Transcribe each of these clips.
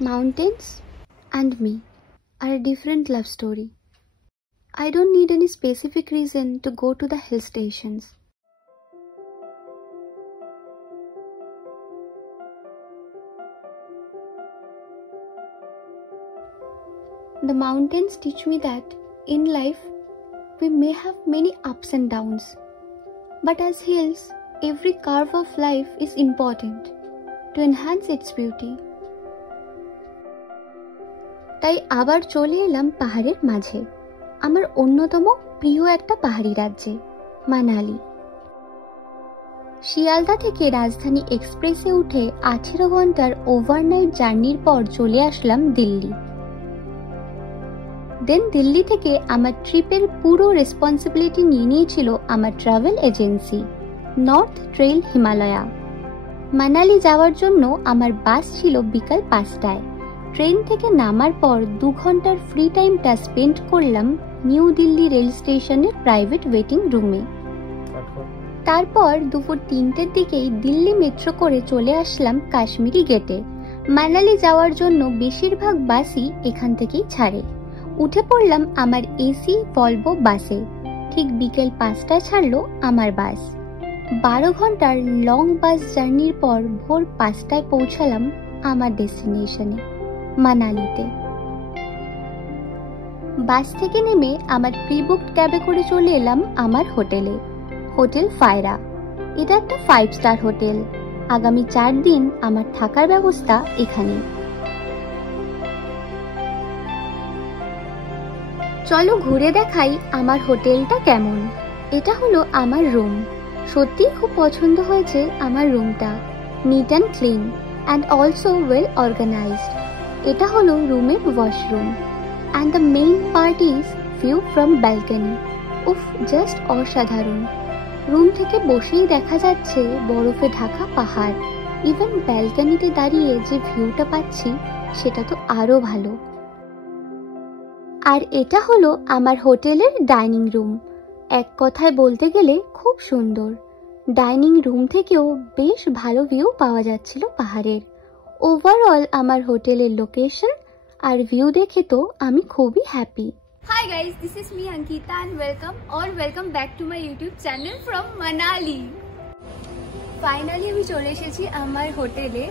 Mountains and me are a different love story. I don't need any specific reason to go to the hill stations. The mountains teach me that in life we may have many ups and downs, but as hills, every curve of life is important to enhance its beauty. তাই আবার চলে এলাম পাহাড়ের মাঝে, আমার অন্যতম প্রিয় একটা পাহাড়ি রাজ্যে, মানালি। শিয়ালদা থেকে রাজধানী এক্সপ্রেসে উঠে 18 ঘন্টার ওভারনাইট জার্নির পর চলে আসলাম দিল্লি। দেন দিল্লি থেকে আমার ট্রিপের পুরো রেসপন্সিবিলিটি নিয়ে নিয়েছিল আমার travel agency North Trail Himalaya. Manali যাওয়ার জন্য আমার বাস ছিল বিকাল 5টায়। ট্রেন থেকে নামার পর 2 ঘন্টার ফ্রি টাইমটা স্পেন্ড করলাম নিউ দিল্লি রেল স্টেশনের প্রাইভেট ওয়েটিং রুমে। তারপর দুপুর 3টের দিকেই দিল্লি মেট্রো করে চলে আসলাম কাশ্মীরি গেটে। মানালি যাওয়ার জন্য বেশিরভাগ বাসই এখান থেকেই ছাড়ে। উঠে পড়লাম আমার এসি ভলভো বাসে। ঠিক বিকেল 5টায় ছাড়লো আমার বাস। 12 ঘন্টার লং বাস জার্নির পর ভোর 5টায় পৌঁছালাম আমার ডেস্টিনেশনে মানালিতে। বাস থেকে নেমে আমার প্রি বুকড ক্যাবে করে চলে এলাম আমার হোটেলে, হোটেল ফায়রা। এটা একটা 5 স্টার হোটেল। আগামী 4 দিন আমার থাকার ব্যবস্থা এখানে। চলো ঘুরে দেখাই আমার হোটেলটা কেমন। এটা হলো আমার রুম। সত্যি খুব পছন্দ হয়েছে আমার রুমটা। Neat and clean and also well organised. এটা হলো রুমের washroom. And the main part is view from balcony. উফ, জাস্ট অসাধারণ। রুম থেকে বসেই দেখা যাচ্ছে বরফে ঢাকা পাহাড়। ইভেন ব্যালকনিতে দাঁড়িয়ে যে ভিউটা পাচ্ছি সেটা তো আরো ভালো। আর এটা হলো আমার হোটেলের ডাইনিং রুম। এক কথায় বলতে গেলে খুব সুন্দর। ডাইনিং রুম থেকেও বেশ ভালো ভিউ পাওয়া যাচ্ছিল পাহাড়ের। ওভারঅল আমার হোটেলের লোকেশন আর ভিউ দেখে তো আমি খুবই happy. Hi guys, this is me Ankita and welcome back to my YouTube channel from Manali. Finally আমি চলে এসেছি আমার হোটেলে।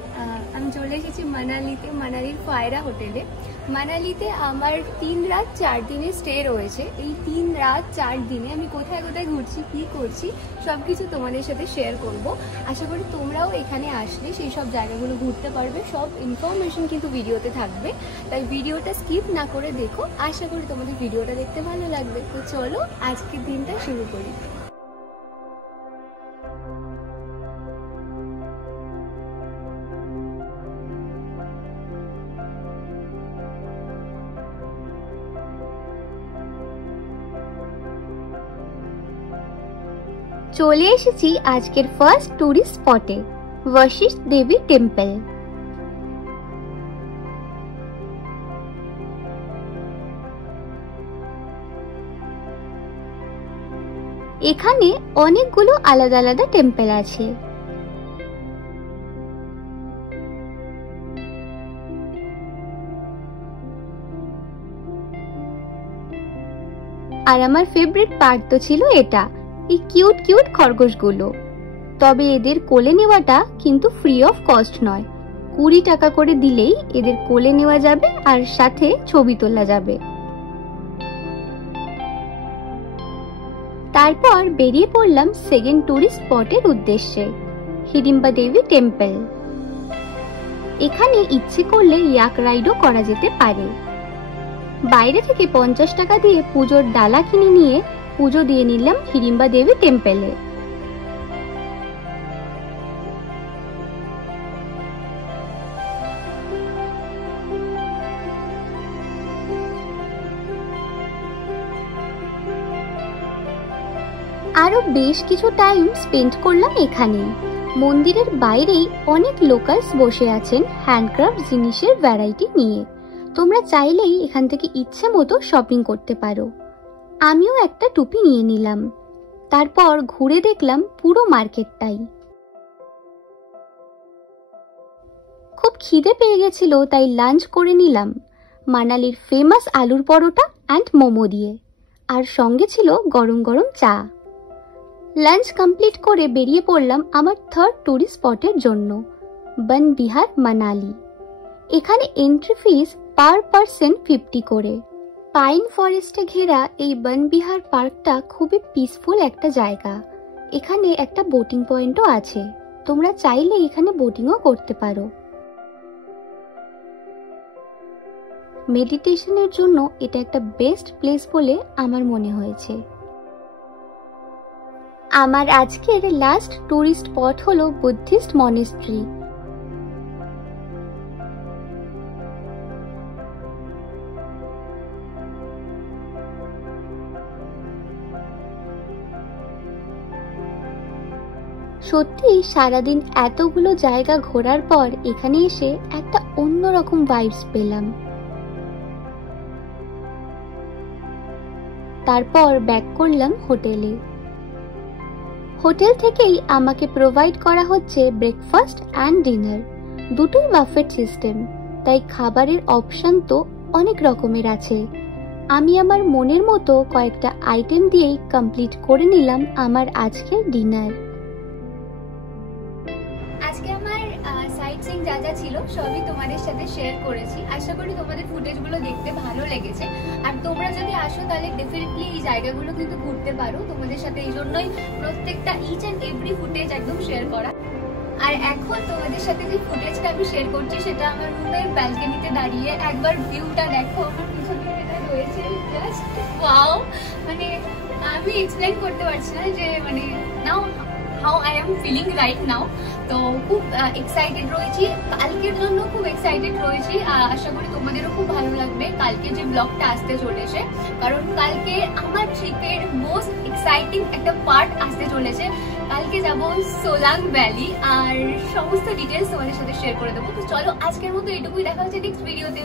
আমি চলে এসেছি মানালিতে, মানালির ফায়রা হোটেলে। মানালিতে আমার 3 রাত 4 দিনের স্টে রয়েছে। এই 3 রাত 4 দিনে আমি কোথায় কোথায় ঘুরছি, কি করছি সব কিছু তোমাদের সাথে শেয়ার করব। আশা করি তোমরাও এখানে আসলে সেই সব জায়গাগুলো ঘুরতে পারবে। সব ইনফরমেশন কিন্তু ভিডিওতে থাকবে, তাই ভিডিওটা স্কিপ না করে দেখো। আশা করি তোমাদের ভিডিওটা দেখতে ভালো লাগবে। তো চলো আজকের দিনটা শুরু করি। চলে এসেছি আজকের ফার্স্ট টুরিস্ট স্পটে, বশিষ্ঠ দেবী টেম্পল। এখানে অনেকগুলো আলাদা আলাদা টেম্পল আছে। আর আমার ফেভারিট পার্ট তো ছিল এটা, এই কিউট কিউট খরগোশগুলো। তবে এদের কোলে নেওয়াটা কিন্তু ফ্রি অফ কস্ট নয়। 20 টাকা করে দিলেই এদের কোলে নেওয়া যাবে আর সাথে ছবি তোলা যাবে। তারপর বেরিয়ে পড়লাম সেকেন্ড টুরিস্ট স্পটের উদ্দেশ্যে, হিড়িম্বা দেবী টেম্পল। এখানে ইচ্ছে করলে ইয়াক রাইডও করা যেতে পারে। বাইরে থেকে 50 টাকা দিয়ে পুজোর ডালা কিনে নিয়ে পুজো দিয়ে নিলাম হিড়িম্বা দেবী টেম্পলে। আরো বেশ কিছু টাইম স্পেন্ড করলাম এখানে। মন্দিরের বাইরেই অনেক লোকালস বসে আছেন হ্যান্ডক্রাফট জিনিসের ভ্যারাইটি নিয়ে। তোমরা চাইলেই এখান থেকে ইচ্ছে মতো শপিং করতে পারো। আমিও একটা টুপি নিয়ে নিলাম। তারপর ঘুরে দেখলাম পুরো মার্কেটটাই। খুব খিদে পেয়ে গেছিল, তাই লাঞ্চ করে নিলাম মানালির ফেমাস আলুর পরোটা অ্যান্ড মোমো দিয়ে, আর সঙ্গে ছিল গরম গরম চা। লাঞ্চ কমপ্লিট করে বেরিয়ে পড়লাম আমার থার্ড ট্যুরিস্ট স্পটের জন্য, বনবিহার মানালি। এখানে এন্ট্রি ফিস পার পারসন 50 করে। পাইন ফরেস্টে ঘেরা এই বনবিহার পার্কটা খুবই পিসফুল একটা জায়গা। এখানে একটা বোটিং পয়েন্টও আছে, তোমরা চাইলে এখানে বোটিংও করতে পারো। মেডিটেশনের জন্য এটা একটা বেস্ট প্লেস বলে আমার মনে হয়েছে। আমার আজকের লাস্ট ট্যুরিস্ট স্পট হলো বুদ্ধিস্ট মনেস্ট্রি। সত্যি সারাদিন এতগুলো জায়গা ঘোরার পর এখানে এসে একটা অন্যরকম ভাইবস পেলাম। তারপর ব্যাক করলাম হোটেলে। হোটেল থেকেই আমাকে প্রোভাইড করা হচ্ছে ব্রেকফাস্ট অ্যান্ড ডিনার, দুটোই বাফেট সিস্টেম, তাই খাবারের অপশন তো অনেক রকমের আছে। আমি আমার মনের মতো কয়েকটা আইটেম দিয়েই কমপ্লিট করে নিলাম আমার আজকের ডিনার। আজকে আমার সাইট সিইং যা যা ছিল সবই তোমাদের সাথে শেয়ার করেছি। আশা করি তোমাদের ফুটেজগুলো দেখতে ভালো লেগেছে, আর তোমরা যদি আসো তাহলে ডেফিনেটলি এই জায়গাগুলো কিন্তু ঘুরতে পারো। তোমাদের সাথে এই জন্যই প্রত্যেকটা ইচ অ্যান্ড এভরি ফুটেজ একদম শেয়ার করা। আর এখন তোমাদের সাথে যে ফুটেজটা আমি শেয়ার করছি সেটা আমার রুমের ব্যালকনিতে দাঁড়িয়ে। একবার ভিউটা দেখো, আমার পিছনে এটা রয়েছে, জাস্ট ওয়াও। মানে আমি এক্সপ্লেইন করতে পারছি না যে মানে now how I am feeling right now. তো খুব এক্সাইটেড রয়েছি, কালকের জন্য খুব এক্সাইটেড রয়েছি। আশা করি তোমাদেরও খুব ভালো লাগবে কালকে যে ব্লগটা আসতে চলেছে, কারণ কালকে আমার ট্রিপের মোস্ট এক্সাইটিং একটা পার্ট আসতে চলেছে। কালকে যাব সোলাং ভ্যালি, আর সমস্ত ডিটেলস তোমাদের সাথে শেয়ার করে দেবো। তো চলো আজকের মতো এটুকুই, দেখা হচ্ছে নেক্সট ভিডিওতে।